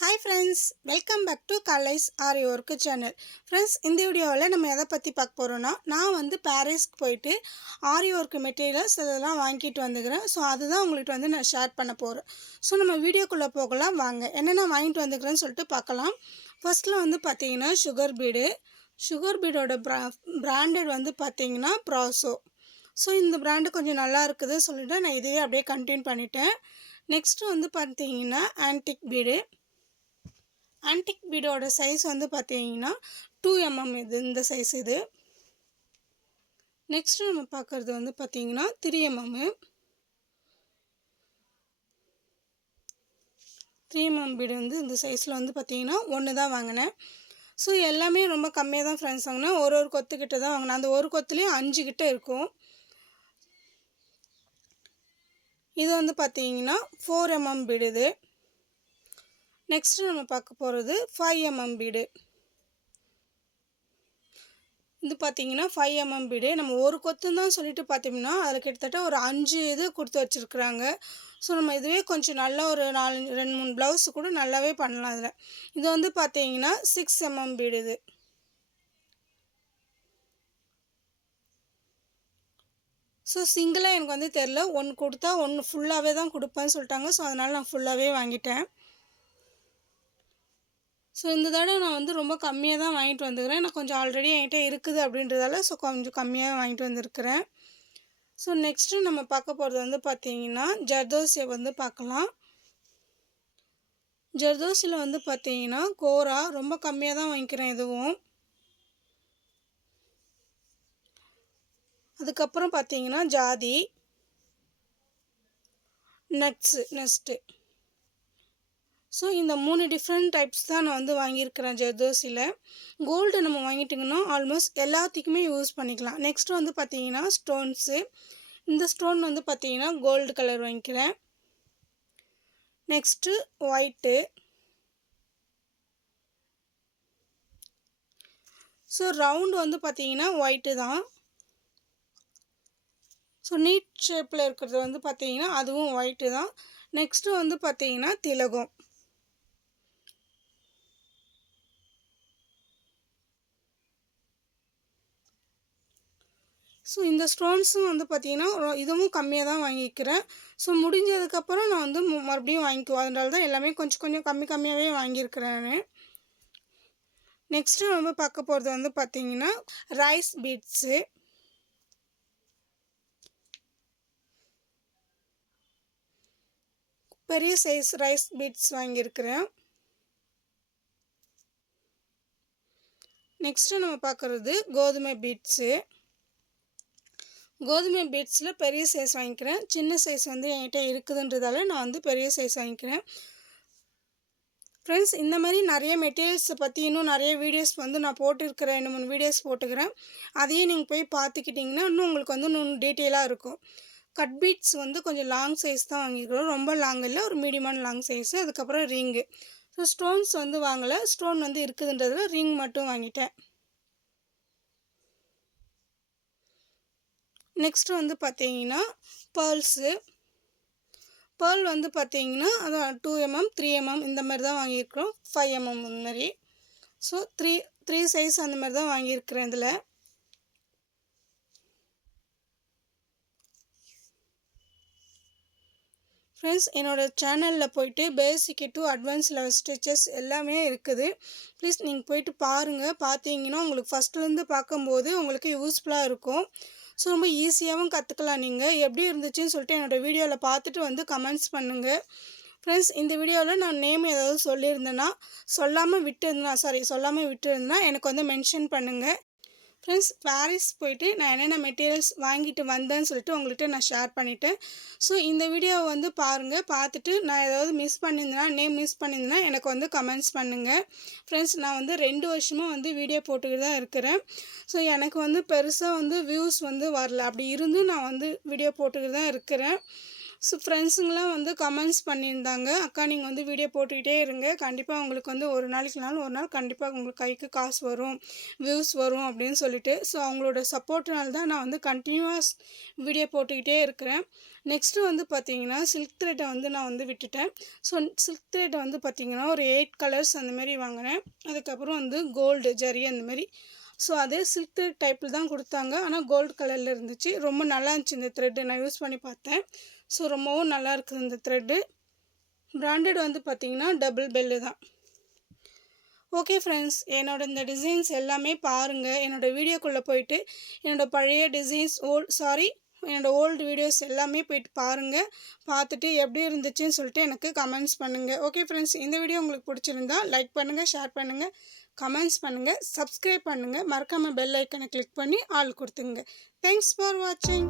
Hi friends, welcome back to Kalais Ari Work channel. Friends, இந்த வீடியோவில் நம்ம எதை பற்றி பார்க்க போகிறோன்னா, நான் வந்து பாரிஸ்க்கு போயிட்டு ஆரி ஒர்க் மெட்டீரியல்ஸ் இதெல்லாம் வாங்கிட்டு வந்துக்கிறேன். ஸோ அதுதான் உங்கள்கிட்ட வந்து நான் ஷேர் பண்ண போகிறேன். ஸோ நம்ம வீடியோக்குள்ளே போகலாம் வாங்க. என்னென்ன வாங்கிட்டு வந்துக்கிறேன்னு சொல்லிட்டு பார்க்கலாம். ஃபர்ஸ்ட்டில் வந்து பார்த்தீங்கன்னா சுகர் பீடோட பிராண்டட் வந்து பார்த்தீங்கன்னா ப்ராசோ. ஸோ இந்த பிராண்டு கொஞ்சம் நல்லா இருக்குது சொல்லிட்டு நான் இதையே அப்படியே கண்டினியூ பண்ணிட்டேன். நெக்ஸ்ட்டு வந்து பார்த்தீங்கன்னா ஆன்டிக் பீடோட சைஸ் வந்து பார்த்தீங்கன்னா 2mm இந்த சைஸ் இது. நெக்ஸ்ட்டு நம்ம பார்க்குறது வந்து பார்த்தீங்கன்னா 3mm பீடு வந்து இந்த சைஸில் வந்து பார்த்தீங்கன்னா ஒன்று தான் வாங்கினேன். ஸோ எல்லாமே ரொம்ப கம்மியாக தான் ஃப்ரெண்ட்ஸ் வாங்கினேன். ஒரு கொத்துக்கிட்ட தான் வாங்கினேன். அந்த ஒரு கொத்துலேயும் 5 கிட்ட இருக்கும். இது வந்து பார்த்தீங்கன்னா 4mm பீடு இது. நெக்ஸ்ட்டு நம்ம பார்க்க போகிறது 5mm பீடு. இது பார்த்தீங்கன்னா 5mm பீடு. நம்ம ஒரு கொத்துன்னு தான் சொல்லிட்டு பார்த்தோம்னா அதில் கிட்டத்தட்ட ஒரு 5 இது கொடுத்து வச்சுருக்குறாங்க. ஸோ நம்ம இதுவே கொஞ்சம் நல்லா ஒரு 2-3 ப்ளவுஸ் கூட நல்லாவே பண்ணலாம் இதில். இது வந்து பார்த்தீங்கன்னா 6mm பீடு இது. ஸோ சிங்கிளாக எனக்கு வந்து தெரில, ஒன்று கொடுத்தா ஒன்று ஃபுல்லாகவே தான் கொடுப்பேன்னு சொல்லிட்டாங்க. ஸோ அதனால் நான் ஃபுல்லாகவே வாங்கிட்டேன். ஸோ இந்த தடவை நான் வந்து ரொம்ப கம்மியாக தான் வாங்கிட்டு வந்துக்கிறேன். நான் கொஞ்சம் ஆல்ரெடி என்கிட்ட இருக்குது அப்படின்றதால ஸோ கொஞ்சம் கம்மியாக வாங்கிட்டு வந்திருக்கிறேன். ஸோ நெக்ஸ்ட்டு நம்ம பார்க்க போகிறது வந்து பார்த்தீங்கன்னா ஜர்தோசியை வந்து பார்க்கலாம். ஜர்தோசியில் வந்து பார்த்தீங்கன்னா கோரா ரொம்ப கம்மியாக தான் வாங்கிக்கிறேன் இதுவும். அதுக்கப்புறம் பார்த்தீங்கன்னா ஜாதி, நெஸ்ட்டு. ஸோ இந்த 3 டிஃப்ரெண்ட் டைப்ஸ் தான் நான் வந்து வாங்கியிருக்கிறேன் ஜர்தோசியில். கோல்டு நம்ம வாங்கிட்டிங்கன்னா ஆல்மோஸ்ட் எல்லாத்துக்குமே யூஸ் பண்ணிக்கலாம். நெக்ஸ்ட்டு வந்து பார்த்தீங்கன்னா ஸ்டோன்ஸு. இந்த ஸ்டோன் வந்து பார்த்தீங்கன்னா கோல்டு கலர் வாங்கிக்கிறேன். Next white. ஸோ ரவுண்டு வந்து பார்த்தீங்கன்னா ஒயிட்டு தான். ஸோ நீட் ஷேப்பில் இருக்கிறது வந்து பார்த்தீங்கன்னா அதுவும் ஒயிட்டு தான். நெக்ஸ்ட்டு வந்து பார்த்தீங்கன்னா திலகம். ஸோ இந்த ஸ்டோன்ஸும் வந்து பார்த்தீங்கன்னா இதுவும் கம்மியாக தான் வாங்கிக்கிறேன். ஸோ முடிஞ்சதுக்கப்புறம் நான் வந்து மறுபடியும் வாங்கிக்குவேன். அதனால தான் எல்லாமே கொஞ்சம் கம்மியாகவே வாங்கியிருக்கிறேன் நான். நெக்ஸ்ட்டு நம்ம பார்க்க போகிறது வந்து பார்த்தீங்கன்னா ரைஸ் பீட்ஸு. பெரிய சைஸ் ரைஸ் பீட்ஸ் வாங்கியிருக்கிறேன். நெக்ஸ்ட்டு நம்ம பார்க்குறது கோதுமை பீட்ஸு. கோதுமை பீட்ஸில் பெரிய சைஸ் வாங்கிக்கிறேன். சின்ன சைஸ் வந்து என்கிட்ட இருக்குதுன்றதால நான் வந்து பெரிய சைஸ் வாங்கிக்கிறேன். ஃப்ரெண்ட்ஸ், இந்த மாதிரி நிறைய மெட்டீரியல்ஸை பற்றி இன்னும் நிறைய வீடியோஸ் வந்து நான் போட்டிருக்கிறேன். 2-3 வீடியோஸ் போட்டுக்கிறேன். அதையே நீங்கள் போய் பார்த்துக்கிட்டிங்கன்னா இன்னும் உங்களுக்கு வந்து இன்னும் டீட்டெயிலாக இருக்கும். கட் பீட்ஸ் வந்து கொஞ்சம் லாங் சைஸ் தான் வாங்கிக்கிறோம். ரொம்ப லாங் இல்லை, ஒரு மீடியமான லாங் சைஸு. அதுக்கப்புறம் ரிங்கு. ஸோ ஸ்டோன்ஸ் வந்து வாங்கலை, ஸ்டோன் வந்து இருக்குதுன்றதில் ரிங் மட்டும் வாங்கிட்டேன். நெக்ஸ்ட்டு வந்து பார்த்தீங்கன்னா பேர்ல் வந்து பார்த்தீங்கன்னா அதான் 2mm 3mm இந்த மாதிரி தான் வாங்கியிருக்கிறோம். 5mm இந்த மாதிரி. ஸோ த்ரீ சைஸ் அந்த மாதிரி தான் வாங்கியிருக்கிறேன் இதில். ஃப்ரெண்ட்ஸ், என்னோடய சேனலில் போய்ட்டு basic to advance level stitches எல்லாமே இருக்குது. ப்ளீஸ் நீங்கள் போய்ட்டு பாருங்கள். பார்த்தீங்கன்னா உங்களுக்கு ஃபஸ்ட்லேருந்து பார்க்கும்போது உங்களுக்கு யூஸ்ஃபுல்லாக இருக்கும். ஸோ ரொம்ப ஈஸியாகவும் கற்றுக்கலாம். நீங்கள் எப்படி இருந்துச்சுன்னு சொல்லிட்டு என்னோடய வீடியோவில் பார்த்துட்டு வந்து கமெண்ட்ஸ் பண்ணுங்கள். ஃப்ரெண்ட்ஸ், இந்த வீடியோவில் நான் நேம் ஏதாவது சொல்லியிருந்தேன்னா சொல்லாமல் விட்டுருந்தேன்னா எனக்கு வந்து மென்ஷன் பண்ணுங்கள். ஃப்ரெண்ட்ஸ், பாரிஸ் போயிட்டு நான் என்னென்ன மெட்டீரியல்ஸ் வாங்கிட்டு வந்தேன்னு சொல்லிட்டு உங்கள்கிட்ட நான் ஷேர் பண்ணிவிட்டேன். ஸோ இந்த வீடியோவை வந்து பாருங்கள். பார்த்துட்டு நான் ஏதாவது நேம் மிஸ் பண்ணியிருந்தேன்னா எனக்கு வந்து கமெண்ட்ஸ் பண்ணுங்கள். ஃப்ரெண்ட்ஸ், நான் வந்து 2 வருஷமாக வந்து வீடியோ போட்டுக்கிட்டு தான் இருக்கிறேன். ஸோ எனக்கு வந்து பெருசாக வந்து வியூஸ் வந்து வரல. அப்படி இருந்தும் நான் வந்து வீடியோ போட்டுக்கிட்டு தான் இருக்கிறேன். ஸோ ஃப்ரெண்ட்ஸுங்கலாம் வந்து கமெண்ட்ஸ் பண்ணியிருந்தாங்க, அக்கா நீங்கள் வந்து வீடியோ போட்டுக்கிட்டே இருங்க, கண்டிப்பாக உங்களுக்கு வந்து ஒரு நாளைக்குனாலும் ஒரு நாள் கண்டிப்பாக உங்களுக்கு கைக்கு காசு வரும், வியூஸ் வரும் அப்படின்னு சொல்லிட்டு. ஸோ அவங்களோட சப்போர்ட்னால தான் நான் வந்து கண்டினியூவாக வீடியோ போட்டுக்கிட்டே இருக்கிறேன். நெக்ஸ்ட்டு வந்து பார்த்தீங்கன்னா சில்க் த்ரெட்டை வந்து நான் வந்து விட்டுட்டேன். ஸோ சில்க் த்ரெட்டை வந்து பார்த்தீங்கன்னா ஒரு 8 கலர்ஸ் அந்தமாரி வாங்கினேன். அதுக்கப்புறம் வந்து கோல்டு ஜரி அந்தமாரி. ஸோ அதே சில்க் த்ரெட் டைப்பில் தான் கொடுத்தாங்க. ஆனால் கோல்டு கலரில் இருந்துச்சு. ரொம்ப நல்லா இருந்துச்சு இந்த த்ரெட்டு. நான் யூஸ் பண்ணி பார்த்தேன். ஸோ ரொம்பவும் நல்லா இருக்குது இந்த த்ரெட்டு. பிராண்டட் வந்து பார்த்திங்கன்னா டபுள் பெல்லு தான். ஓகே ஃப்ரெண்ட்ஸ், என்னோட இந்த டிசைன்ஸ் எல்லாமே பாருங்கள். என்னோடய வீடியோக்குள்ளே போயிட்டு என்னோடய பழைய டிசைன்ஸ் என்னோடய ஓல்டு வீடியோஸ் எல்லாமே போயிட்டு பாருங்கள். பார்த்துட்டு எப்படி இருந்துச்சுன்னு சொல்லிட்டு எனக்கு கமெண்ட்ஸ் பண்ணுங்கள். ஓகே ஃப்ரெண்ட்ஸ், இந்த வீடியோ உங்களுக்கு பிடிச்சிருந்தா லைக் பண்ணுங்கள், ஷேர் பண்ணுங்கள், கமெண்ட்ஸ் பண்ணுங்கள், சப்ஸ்கிரைப் பண்ணுங்கள். மறக்காமல் பெல் ஐக்கனை கிளிக் பண்ணி ஆல் கொடுத்துங்க. தேங்க்ஸ் ஃபார் வாட்சிங்.